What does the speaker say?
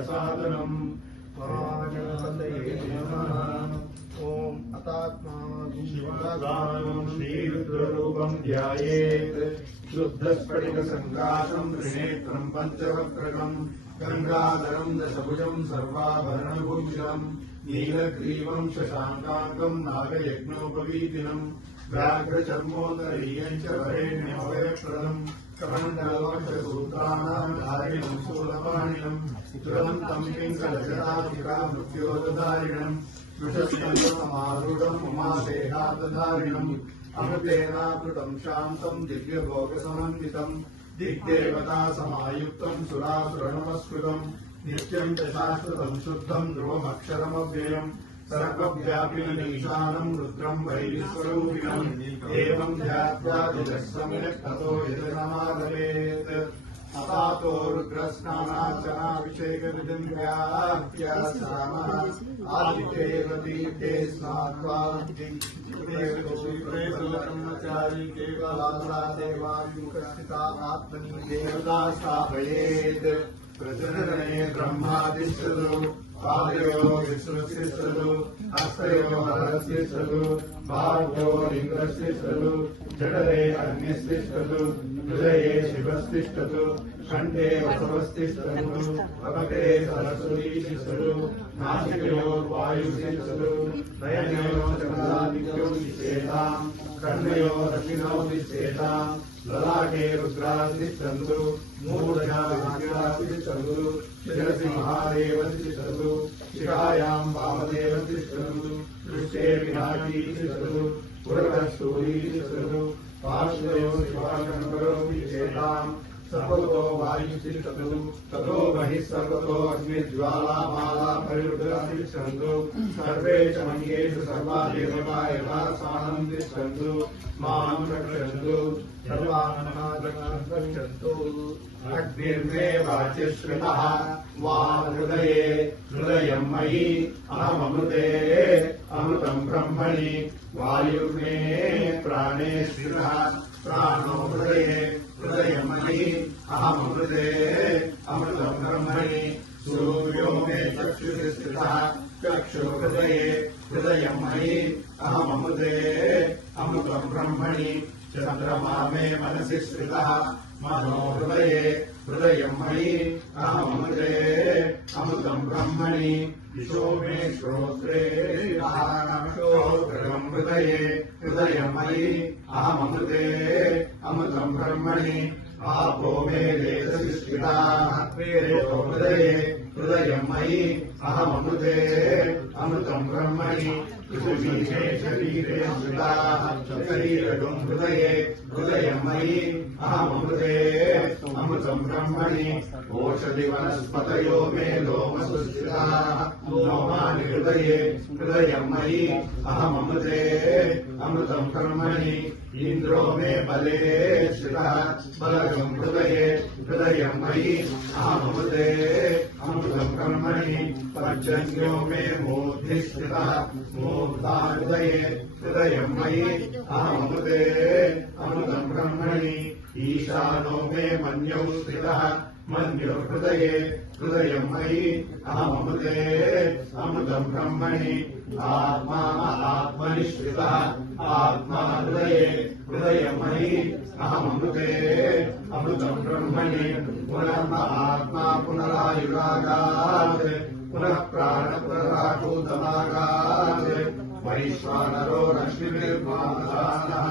प्रसादनम् ओम अतात्मा शिवात्मानं श्रीरुद्ररूपं ध्यायेत् शुद्धस्फटिकसङ्काशं त्रिनेत्रं पञ्चवक्त्रकं गङ्गाधरं दशभुजं सर्वाभरणभूषणं नीलग्रीवं शशाङ्काकं नागयज्ञोपवीतिनं व्याघ्रचर्मोदरीयं च वरेण्यमभयप्रदम् कमण्डलवक्षसूत्राणां धारिणं शूलपाणिनं ज्वलन्तं पिङ्गलजटाधिकामृत्योदधारिणं वृषस्कन्धसमारूढम् उमादेहातधारिणम् अमृतेनाकृतं शान्तं दिव्यभोगसमन्वितं दिग्देवतासमायुक्तं सुरासुरनमस्कृतं नित्यं च शाश्वतं शुद्धं ध्रुवमक्षरमव्ययम् सर्वव्यापिनमीशानं रुद्रं वैरिस्वरूपिणम् एवं ध्यात्वा दिवसमिनक्ततो यजनमादरेत् अपातो रुद्रस्नानार्चनाभिषेकविधिं व्याप्यासामः आदित्येवती ते स्नात्वा ब्रह्मचारी केवलात्रा देवायुकस्थिता आत्मनि देवता स्थापयेत् प्रजनने ब्रह्मादिष्टदो पादयो विष्णुस्तिष्ठतु हस्तयो हरस्तिष्ठतु भाग्यो लिङ्गस्तिष्ठतु जठरे अग्निस्तिष्ठतु हृदये शिवस्तिष्ठतु कण्ठे वसवस्तिष्ठतु कपटे सरस्वती तिष्ठतु नासिकयोर्वायुस्तिष्ठतु नयनयो जगदादित्यो तिष्ठेताम् कर्णयो दक्षिणो तिष्ठेताम् ललाटे रुद्रास्तिष्ठन्तु मूर्धन्यास्तिष्ठन्तु शिरसि महादेवः तिष्ठतु शिखायां वामदेवः तिष्ठतु पृष्ठे विनायकी तिष्ठतु पुरतः शूली तिष्ठतु पार्श्वयो शिवाशङ्करो तिष्ठेताम् सर्वतो वायुस्तिष्ठतु ततो बहिः सर्वतो अग्निज्वालामाला परिवृततिष्ठन्तु सर्वे च मन्येषु सर्वा देवता यथास्थानं तिष्ठन्तु मां रक्षन्तु सर्वान् रक्षन्तु अग्निर्मे वाचिश्रितः वाक् हृदये हृदयं मयि अहममृते अमृतं ब्रह्मणि वायुर्मे प्राणे स्थितः प्राणो हृदये हृदयं मयि अहममृते अमृतं ब्रह्मणि सूर्यो मे चक्षुषि स्थितः चक्षुर्हृदये हृदयं मयि अहममृते अमृतं ब्रह्मणि चन्द्रमा मे मनसि स्थितः मनो हृदये हृदयं मयि अहममृते अमृतं ब्रह्मणि दिशो मे श्रोत्रे श्रोत्रं हृदये हृदयं मयि अहममृते अमृतं ब्रह्मणि आपो मे देशसि स्थिताः वेदो हृदये हृदयं मयि अहममृते अमृतं ब्रह्मणि पृथिवी मे शरीरे स्थिताः शरीरगं हृदये हृदयं मयि अहममृते अमृतं ब्रह्मणि ओषधिवनस्पतयो मे लोमसु स्थिताः लोमानि हृदये हृदयं मयि अहममृते अमृतं ब्रह्मणि इन्द्रो मे बले स्थितः बलगं हृदये हृदयं मयि अहममृते अमृतं ब्रह्मणि पर्जन्यो मे मूर्धि स्थितः मूर्धा हृदये हृदयं मयि अहममृते अमृतं ब्रह्मणि ईशानो मे मन्यौ स्थितः मन्युर्हृदये हृदयं मयि अहममृते अमृतं ब्रह्मणि आत्मा आत्मनि स्थितः आत्मा हृदये हृदयं मयि अहममृते अमृतं ब्रह्मणि पुनः आत्मा पुनरायुरागात् पुनः प्राण पुनराकूतमागात् वैश्वानरो रश्मिभिर्मानः